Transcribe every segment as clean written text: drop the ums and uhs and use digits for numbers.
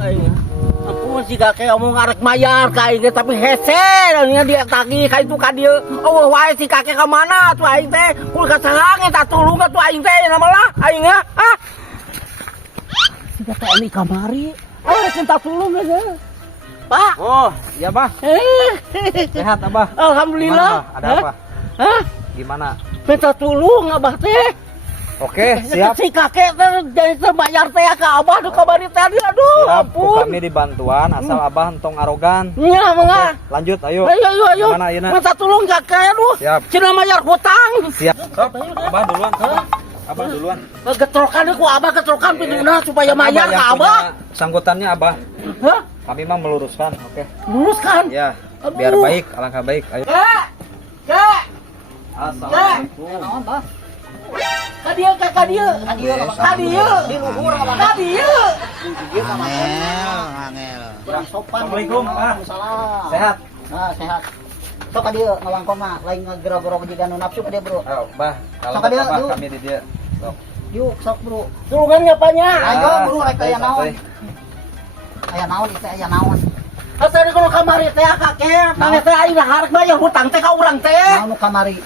aing. Ampun si kakek omong arek mayar ka aing tapi hese nya dia tagih ka itu ka dieu. Oh wae si kakek ka mana tuh aing teh? Kul ka salang eta tulung ka tuh aing teh na malah aing ah. Si kakek ini kamari. Cinta tulung aja. Pak. Oh, iya, Bah. Sehat, Abah. Alhamdulillah. Gimana, Bah? Ada apa? Hah? Gimana? Minta tulung Abah teh. Oke, siap. Si kakek teh jadi bayar teh ke Abah tuh kabari tadi. Aduh, Siap, ampun. kami dibantuan asal Abah entong arogan. Iya, mangga. Lanjut, ayo. Ayo. Gimana, Ina? Minta tulung kakek aduh. Siap. Cina bayar hutang. Siap. Sok, Abah duluan. Abah duluan. Getrokan ku Abah getrokan pinuna supaya bayar ke Abah. Sangkutannya Abah. Hah? Kami mah meluruskan, oke. Luruskan. Ya, biar Aduh. baik, alangkah baik. Ayo. Kek. Assalamualaikum. Naon, Bah? Kadieu di luhur kadieu. Angel. Kurang sopan. Assalamualaikum, Pak. Salam. Sehat? Nah, sehat. Sok ka dieu ngawangkon mah lain ngegero-gero jiga nu nafsu ka dieu, Bro. Ayo, Bah. Kalau Sok, dia, Abah yuk. kami di dia. Sok. Yuk, sok, Bro. Tulungan ngapanya? Ayo, Bro, rek aya Santai, naon. santai. Aya naon teh aya naon. Asal kalau kamari teh kakek, mangga teh aing harek bayar hutang teh ka urang teh. Naon nu kamari?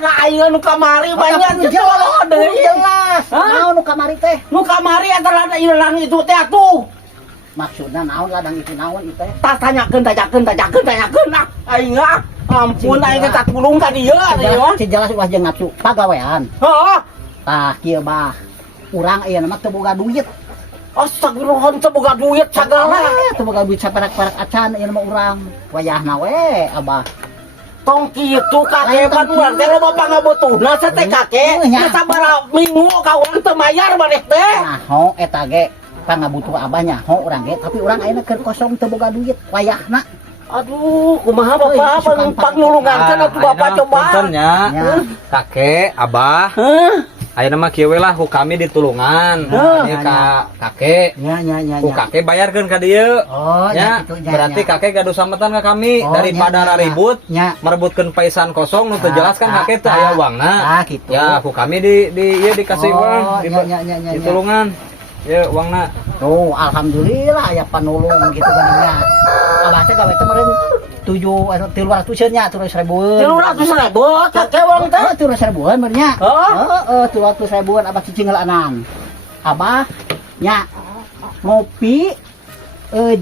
Nggak aing nu kamari banyak jelo deui. Jelas. Naon nu kamari teh? Nu kamari antara ada ilang itu teh atuh. Maksudna naon ladang itu naon itu teh? Tas tanyakeun nah. Aing ampun aing teh tulung ka dieu atuh. Jelas ulah jeung nafsu pagawean. Heeh. Tah kieu bah. Urang aya mah teu boga duit. Astagfirullah teu boga duit sagala. Teu boga duit saparak-parak acan ieu mah urang. Wayahna we Abah. Tong kitu kakek pan urang teh loba pangabutuhna sa teh kakek. Nya. Sabaraha minggu ka urang teu mayar maneh teh. Nah, ho eta ge pangabutuh Abahnya, ho urang ge tapi urang ayeuna keur kosong teu boga duit wayahna. Aduh, kumaha Bapak pangnulungankeun atuh Bapak coba. Puntennya, kakek, Abah. Ayeuna mah kieu we lah ku kami ditulungan. Ieu ka kakek. Nya. Ku kakek bayarkeun ka dieu. Oh, Ya, kitu berarti kakek gaduh sametan ka kami Oh, daripada nya. raribut Nya. merebutkeun paisan kosong nu teu jelas kan kakek teh aya uangna. Gitu. Ya, ku kami di ieu dikasih uang, nya. ditulungan. Ya, uangna. Tuh, alhamdulillah aya panulung gitu geuninnya. Abah teh gawe teh meureun 300 nya 300.000. 300.000 kakek uang teh. 300.000 benernya. Hah? 300.000 Abah cicing ngelanan. Abah nya ngopi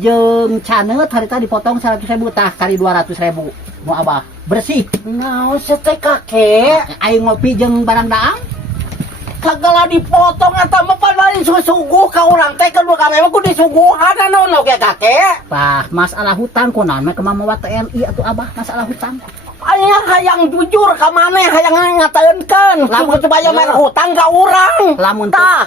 jeung caneut harita dipotong 100.000 tah kali 200.000. Mau Abah bersih. Naon teh kakek? Aing ngopi jeung barang daang. Kagala dipotong eta mah pan suguh ka urang teh kedua ka memang ku disuguhan naon oge kakek. Tah masalah hutang kunaon mah kemamawa TNI atuh Abah masalah hutang. Aya hayang jujur ka maneh hayang ngataeunkeun lamun teu bayar hutang ka urang.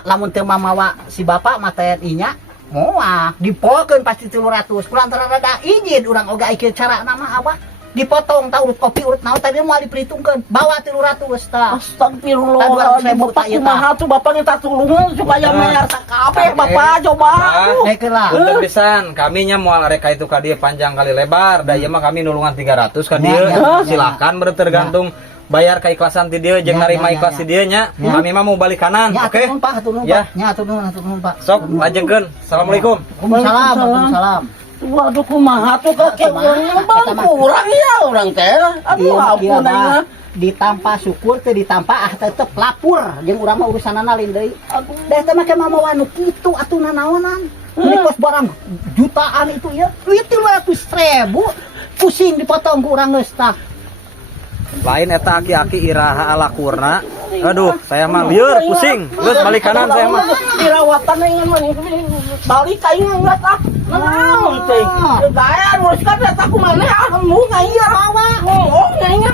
Lamun teu mamawa si bapak mah TNI-nya moal dipokeun pasti 300. Kulantaran rada izin urang oge aya carana mah Abah. Dipotong tah urut kopi urut naon tadi moal diperhitungkeun bawa 300 tah. Astagfirullah. Bapak kumaha tuh Bapak minta tulungan supaya mayar sakabeh Bapak coba. Nekeun lah. Punten pisan, kami nya moal arek ka itu ka dieu panjang kali lebar, da ieu mah kami nulungan 300 ka dieu. Silakan tergantung bayar keikhlasan ti dieu jeung narima ikhlas ti dieu nya. Kami mah mau balik kanan, oke? Hatur nuhun Pak. Nya hatur nuhun Pak. Sok lajengkeun. Assalamualaikum. Waalaikumsalam. Waduh kumaha tuh kakek urang bang kurang ya urang teh. Aduh ampun aing. Ditampa syukur teh ditampa tetep lapur jeung urang mah urusanana lain deui. Da teh mah mamawa nu kitu atuh nanaonan. Ini kos barang jutaan itu ya. Duit 300.000 pusing dipotong ku urang geus tah. Lain eta aki-aki iraha ala kurna. Aduh, saya mah lieur pusing. Geus balik kanan saya mah. Dirawatan aing mah balik aing geus ah. Naon teh? Gaya uruskan eta kumaneh mung aya rawa. Oh nya.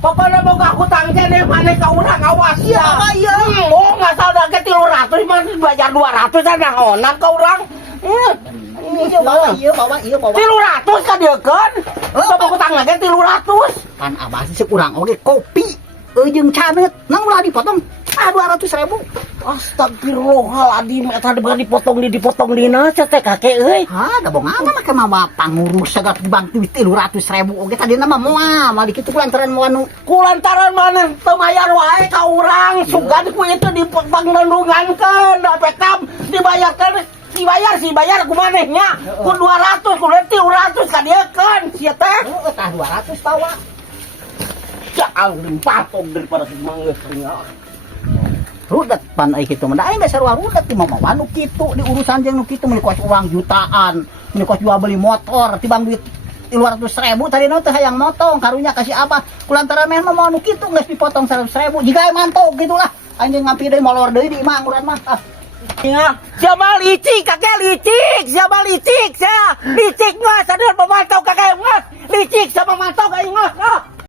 Pokona boga hutang keneh maneh ka urang awas ya. Oh ngasal da ke 300 mah bayar 200 naonan ka urang. Bawa ieu. 300 ka deukeun. Coba hutang lagi 300. Kan Abah sih urang oge kopi jeung caneut nang ulah dipotong 200.000. Astagfirullahaladzim eta dipotong dina teh kakek euy. Da bongan mah ke mama pangurus sagala bank duit 300.000 oge tadina mah moal dikitu kulantaran Kulantaran mana teu mayar wae ka urang sugan ku itu dipangdendungankeun da petam dibayarkeun si bayar ku manehnya. Ku 200 ku leutik 200 ka dieu kan sia teh. Tah 200 bawa. Caang patog daripada si mangga ringa. Rudet pan ai kitu mah. Aing geus sarua rudet ti mah anu kitu di urusan jeung nu kitu meni kos urang jutaan, meni kos jual beli motor tibang duit 200.000 tadi na teh hayang motong karunya kasih apa kulantaran meh mah mau anu kitu geus dipotong 100.000 jiga mantog gitulah anjing ngampi deui molor deui di imah urang mah. Ya, siapa licik kakek licik, siapa licik saya licik mah sadar pemantau kakek mah licik sama mantau kayak mah.